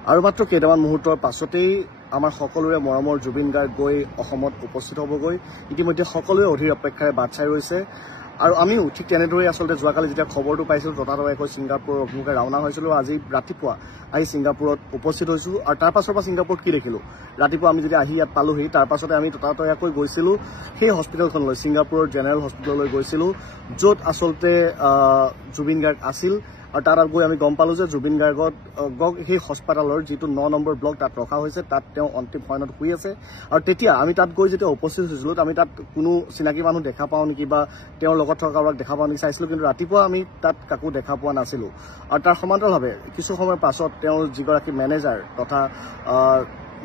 আৰু মাত্ৰ কেইটামান মুহূৰ্তৰ পাছতেই আমাৰ সকলোৰে মৰমৰ জুবিন গাৰ্গ গৈ অসমত উপস্থিত হ'বগৈ। ইতিমধ্যে সকলোৱে অধীৰ অপেক্ষাৰে বাট চাই ৰৈছে আৰু আমিও ঠিক তেনেদৰে আচলতে যোৱাকালি যেতিয়া খবৰটো পাইছিলোঁ ততাতৈয়াকৈ ছিংগাপুৰৰ অভিমুখে ৰাওনা হৈছিলোঁ। আজি ৰাতিপুৱা আহি ছিংগাপুৰত উপস্থিত হৈছোঁ আৰু তাৰ পাছৰ পৰা ছিংগাপুৰত কি দেখিলোঁ, ৰাতিপুৱা আমি যেতিয়া আহি ইয়াত পালোহি তাৰ পাছতে আমি ততাতৈয়াকৈ গৈছিলোঁ সেই হস্পিটেলখনলৈ, ছিংগাপুৰৰ জেনেৰেল হস্পিটেললৈ গৈছিলোঁ, য'ত আচলতে জুবিন গাৰ্গ আছিল। আৰু তাত গৈ আমি গম পালোঁ যে জুবিন গাৰ্গক সেই হস্পিটেলৰ যিটো 9 নম্বৰ ব্লক তাত ৰখা হৈছে, তাত তেওঁ অন্তিম শয়নত শুই আছে। আৰু তেতিয়া আমি তাত গৈ যেতিয়া উপস্থিত হৈছিলোঁ আমি তাত কোনো চিনাকি মানুহ দেখা পাওঁ নেকি বা তেওঁৰ লগত থকা কাৰোবাক দেখা পাওঁ নেকি চাইছিলোঁ, কিন্তু ৰাতিপুৱা আমি তাত কাকো দেখা পোৱা নাছিলোঁ। আৰু তাৰ সমান্তৰালভাৱে কিছু সময়ৰ পাছত তেওঁৰ যিগৰাকী মেনেজাৰ তথা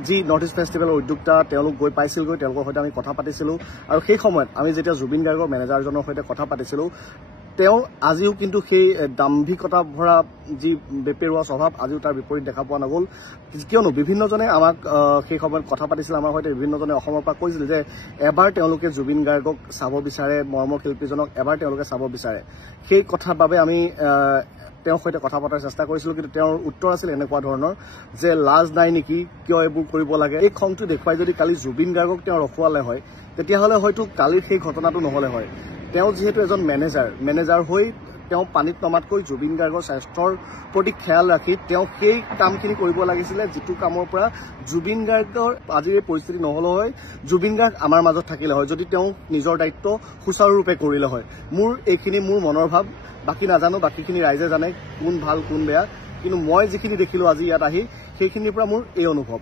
যি নৰ্থ ইষ্ট ফেষ্টিভেলৰ উদ্যোক্তা তেওঁলোক গৈ পাইছিলগৈ, তেওঁলোকৰ সৈতে আমি কথা পাতিছিলোঁ। আৰু সেই সময়ত আমি যেতিয়া জুবিন গাৰ্গৰ মেনেজাৰজনৰ সৈতে কথা পাতিছিলোঁ, তেওঁ আজিও কিন্তু সেই দাম্ভিকতা ভৰা যি বেপেৰুৱা স্বভাৱ আজিও তাৰ বিপৰীত দেখা পোৱা নগ'ল। কিয়নো বিভিন্নজনে আমাক সেই সময়ত কথা পাতিছিল, আমাৰ সৈতে বিভিন্নজনে অসমৰ পৰা কৈছিল যে এবাৰ তেওঁলোকে জুবিন গাৰ্গক চাব বিচাৰে, মৰ্মৰ শিল্পীজনক এবাৰ তেওঁলোকে চাব বিচাৰে। সেই কথাৰ বাবে আমি তেওঁৰ সৈতে কথা পতাৰ চেষ্টা কৰিছিলোঁ, কিন্তু তেওঁৰ উত্তৰ আছিল এনেকুৱা ধৰণৰ যে লাজ নাই নেকি, কিয় এইবোৰ কৰিব লাগে। এই খংটো দেখুৱাই যদি কালি জুবিন গাৰ্গক তেওঁ ৰখুৱালে হয় তেতিয়াহ'লে হয়তো কালিৰ সেই ঘটনাটো নহ'লে হয়। তেওঁ যিহেতু এজন মেনেজাৰ হৈ তেওঁ পানীত নমাতকৈ জুবিন গাৰ্গৰ স্বাস্থ্যৰ প্ৰতি খেয়াল ৰাখি তেওঁ সেই কামখিনি কৰিব লাগিছিলে, যিটো কামৰ পৰা জুবিন গাৰ্গৰ আজিৰ এই পৰিস্থিতি নহ'লে হয়, জুবিন গাৰ্গ আমাৰ মাজত থাকিলে হয়, যদি তেওঁ নিজৰ দায়িত্ব সুচাৰুৰূপে কৰিলে হয়। এইখিনি মোৰ মনৰ ভাৱ, বাকী নাজানো, বাকীখিনি ৰাইজে জানে কোন ভাল কোন বেয়া, কিন্তু মই যিখিনি দেখিলোঁ আজি ইয়াত আহি সেইখিনিৰ পৰা মোৰ এই অনুভৱ।